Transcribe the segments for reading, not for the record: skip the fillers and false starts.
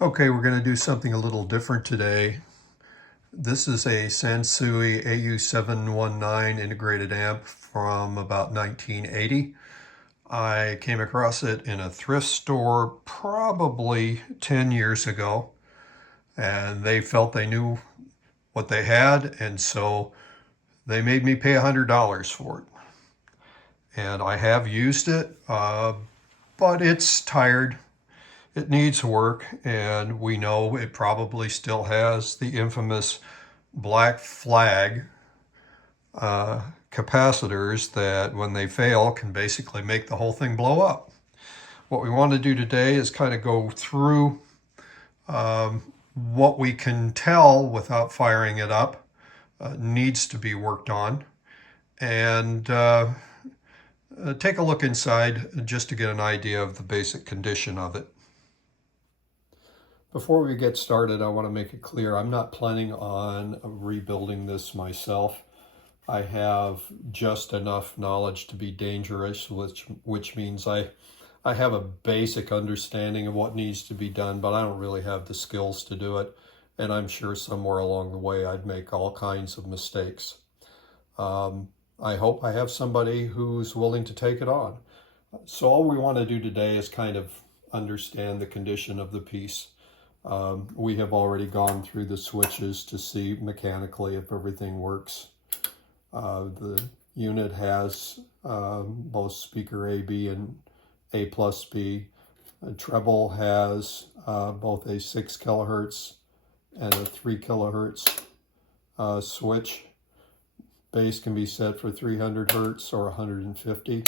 Okay, we're going to do something a little different today. This is a Sansui AU-719 integrated amp from about 1980. I came across it in a thrift store probably 10 years ago, and they felt they knew what they had, and so they made me pay $100 for it. And I have used it, but it's tired. It needs work, and we know it probably still has the infamous black flag capacitors that, when they fail, can basically make the whole thing blow up. What we want to do today is kind of go through what we can tell without firing it up needs to be worked on, and take a look inside just to get an idea of the basic condition of it. Before we get started, I want to make it clear I'm not planning on rebuilding this myself. I have just enough knowledge to be dangerous, which means I have a basic understanding of what needs to be done, but I don't really have the skills to do it. And I'm sure somewhere along the way I'd make all kinds of mistakes. I hope I have somebody who's willing to take it on. So all we want to do today is kind of understand the condition of the piece. We have already gone through the switches to see mechanically if everything works. The unit has both speaker A-B and A+B. Treble has both a 6 kilohertz and a 3 kilohertz switch. Bass can be set for 300 hertz or 150.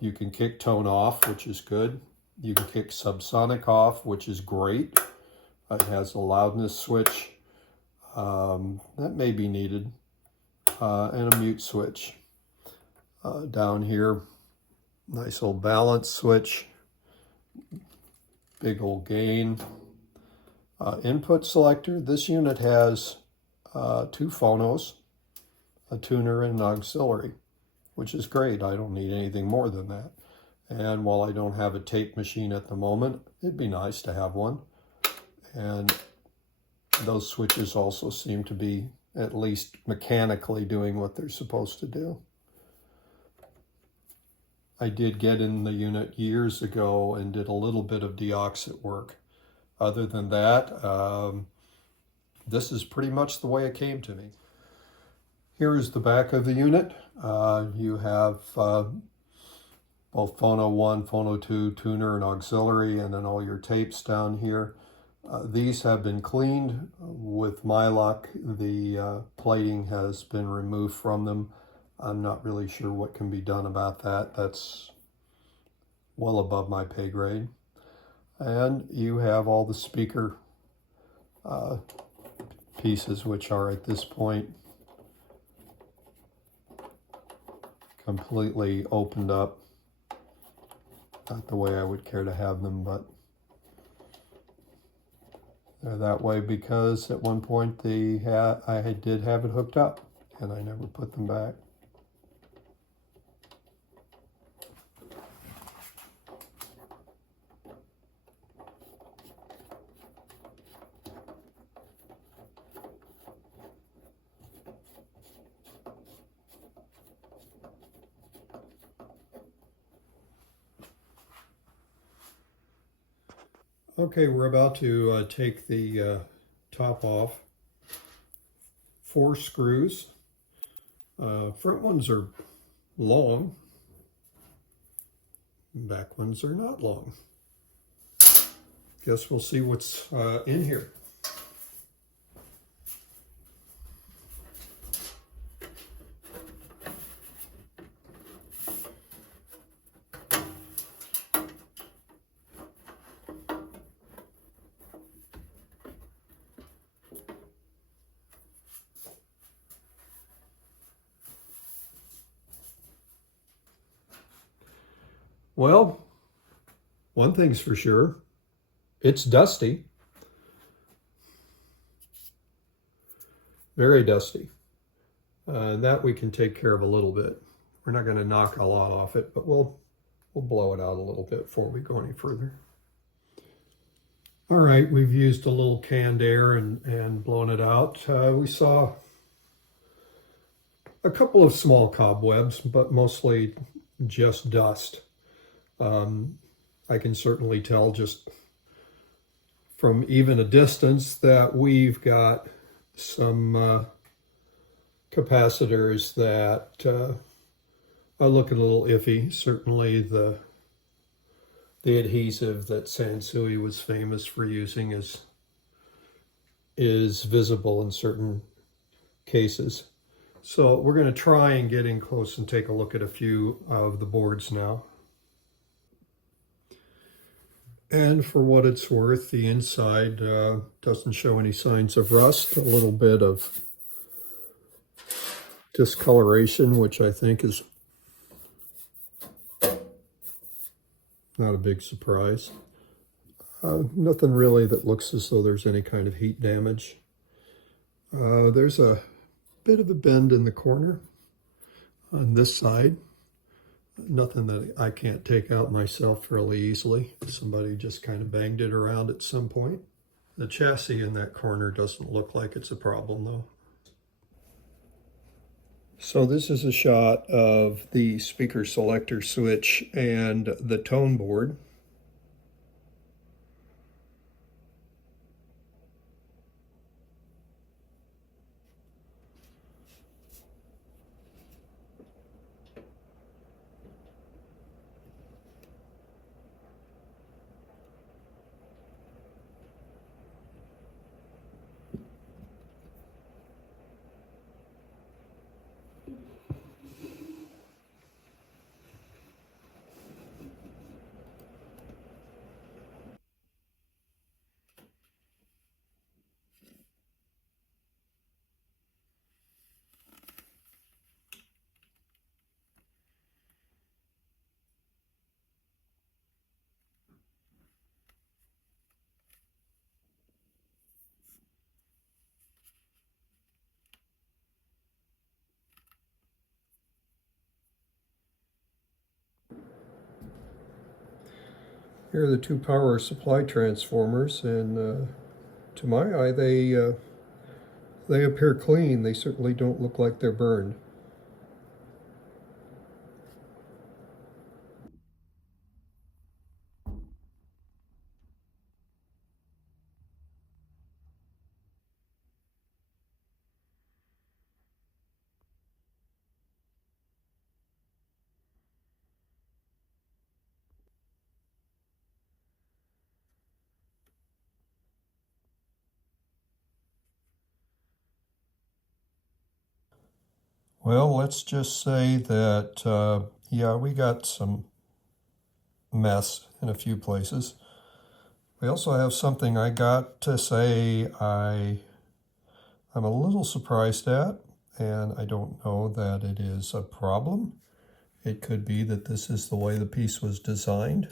You can kick tone off, which is good. You can kick subsonic off, which is great. It has a loudness switch that may be needed, and a mute switch. Down here, nice old balance switch, big old gain. Input selector. This unit has 2 phonos, a tuner, and an auxiliary, which is great. I don't need anything more than that. And while I don't have a tape machine at the moment, it'd be nice to have one. And those switches also seem to be at least mechanically doing what they're supposed to do. I did get in the unit years ago and did a little bit of deoxit work. Other than that, this is pretty much the way it came to me. Here is the back of the unit. You have both phono 1, phono 2, tuner, and auxiliary, and then all your tapes down here. These have been cleaned. With my luck, the plating has been removed from them. I'm not really sure what can be done about that. That's well above my pay grade. And you have all the speaker pieces, which are at this point completely opened up. Not the way I would care to have them, but they're that way because at one point I did have it hooked up and I never put them back. Okay, we're about to take the top off. 4 screws. Front ones are long. Back ones are not long. Guess we'll see what's in here. Well, one thing's for sure, it's dusty. Very dusty. That we can take care of a little bit. We're not going to knock a lot off it, but we'll blow it out a little bit before we go any further. All right, we've used a little canned air and blown it out. We saw a couple of small cobwebs, but mostly just dust. I can certainly tell just from even a distance that we've got some capacitors that are looking a little iffy. Certainly the adhesive that Sansui was famous for using is visible in certain cases. So we're going to try and get in close and take a look at a few of the boards now. And for what it's worth, the inside doesn't show any signs of rust. A little bit of discoloration, which I think is not a big surprise. Nothing really that looks as though there's any kind of heat damage. There's a bit of a bend in the corner on this side. Nothing that I can't take out myself fairly easily. Somebody just kind of banged it around at some point. The chassis in that corner doesn't look like it's a problem though. So this is a shot of the speaker selector switch and the tone board. Here are the two power supply transformers, and to my eye, they appear clean. They certainly don't look like they're burned. Well, let's just say that, yeah, we got some mess in a few places. We also have something I got to say I'm a little surprised at, and I don't know that it is a problem. It could be that this is the way the piece was designed,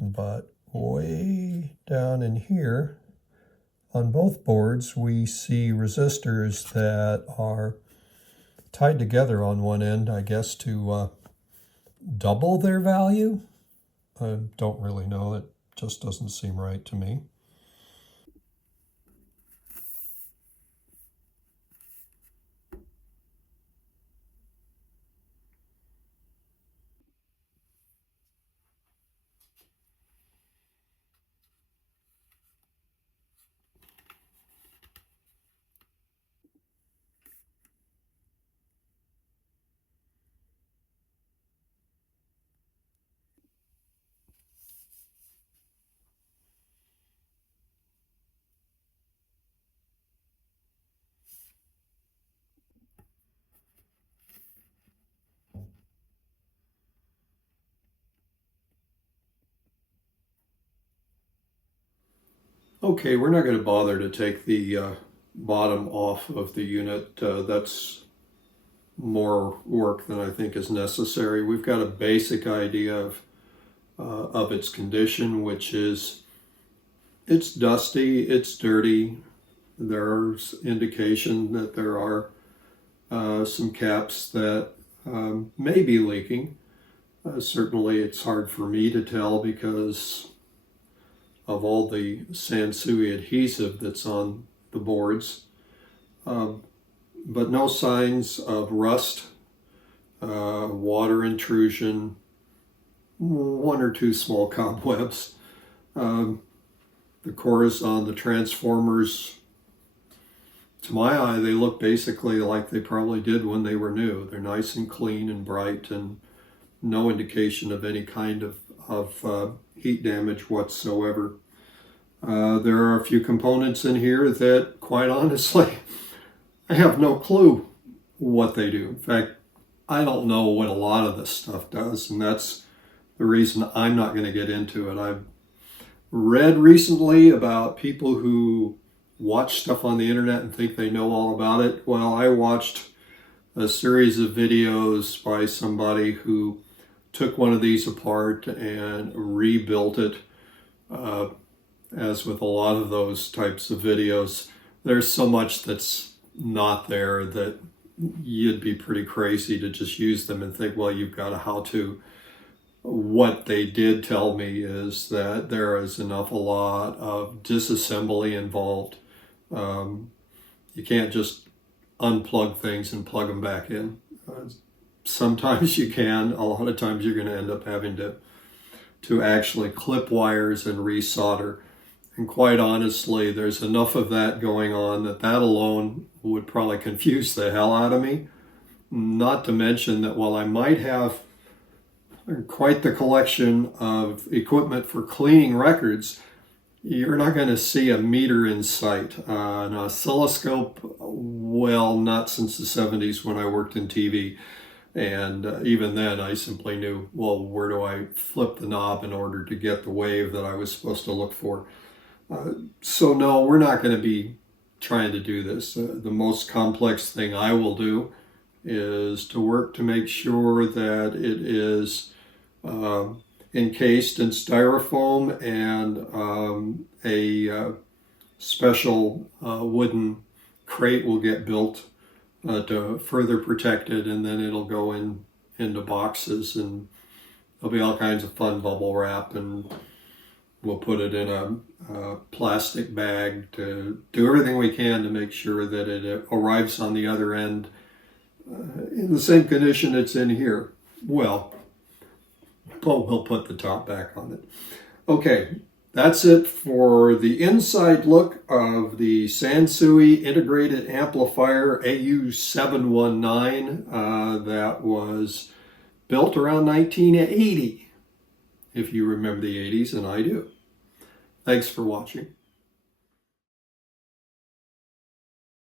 but way down in here on both boards we see resistors that are tied together on one end, I guess, to double their value. I don't really know. It just doesn't seem right to me. Okay, we're not going to bother to take the bottom off of the unit. That's more work than I think is necessary. We've got a basic idea of its condition, which is it's dusty, it's dirty. There's indication that there are some caps that may be leaking. Certainly it's hard for me to tell because of all the Sansui adhesive that's on the boards, but no signs of rust, water intrusion, one or two small cobwebs. The cores on the transformers, to my eye, they look basically like they probably did when they were new. They're nice and clean and bright, and no indication of any kind of heat damage whatsoever. There are a few components in here that, quite honestly, I have no clue what they do. In fact, I don't know what a lot of this stuff does, and that's the reason I'm not going to get into it. I've read recently about people who watch stuff on the internet and think they know all about it. Well, I watched a series of videos by somebody who took one of these apart and rebuilt it. As with a lot of those types of videos, there's so much that's not there that you'd be pretty crazy to just use them and think, well, you've got a how-to. What they did tell me is that there is an awful lot of disassembly involved. You can't just unplug things and plug them back in. Sometimes you can. A lot of times you're going to end up having to actually clip wires and resolder. And quite honestly, there's enough of that going on that alone would probably confuse the hell out of me. Not to mention that while I might have quite the collection of equipment for cleaning records, you're not going to see a meter in sight. An oscilloscope, well, not since the 70s when I worked in TV. And even then, I simply knew, well, where do I flip the knob in order to get the wave that I was supposed to look for? So no, we're not going to be trying to do this. The most complex thing I will do is to work to make sure that it is encased in styrofoam, and a special wooden crate will get built to further protect it, and then it'll go into boxes, and there'll be all kinds of fun bubble wrap, and we'll put it in a plastic bag to do everything we can to make sure that it arrives on the other end in the same condition it's in here. Well, but we'll put the top back on it. Okay, that's it for the inside look of the Sansui integrated amplifier AU-719 that was built around 1980, if you remember the 80s, and I do. Thanks for watching.